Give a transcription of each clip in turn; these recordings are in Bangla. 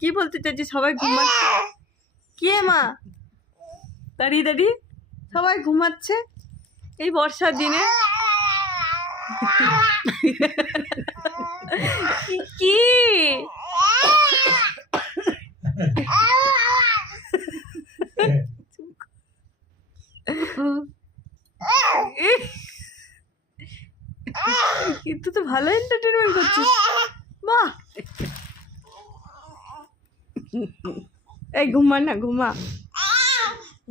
কি বলতে চাইছি? সবাই ঘুমাচ্ছে। কে মা? দাঁড়িয়ে দাঁড়িয়ে সবাই ঘুমাচ্ছে এই বর্ষার দিনে। কি কিন্তু তো ভালো এন্টারটেনমেন্ট করছিস। বাহ, এই ঘুমা না, ঘুমা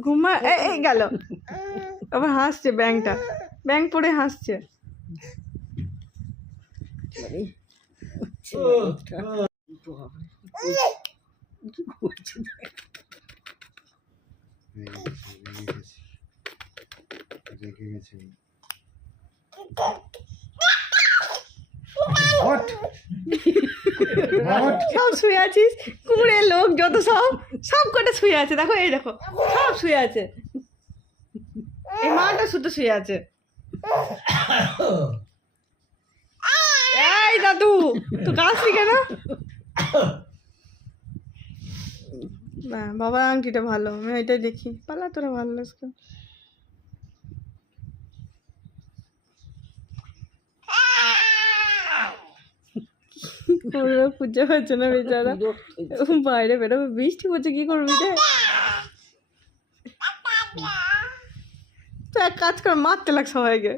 ঘুমা। এই গেল আবার হাসছে, ব্যাংটা ব্যাং পড়ে হাসছে। সব শুয়ে আছিস, কুড়ে লোক যত সব কটা শুয়ে আছে। দেখো, এই দেখো সব শুয়ে আছে। এই মাটা শুধু শুয়ে আছে। এই দাদু, তো কাশি কেন? না, বাবার আংটিটা ভালো, আমি এটাই দেখি। পালা তোরা ভালো লাগছে। পুজো হচ্ছে না বেচারা, বাইরে বেরোবে, বৃষ্টি পড়ছে, কি করবি রে? তো এক কাজ কর, মারতে লাগ সবাইকে।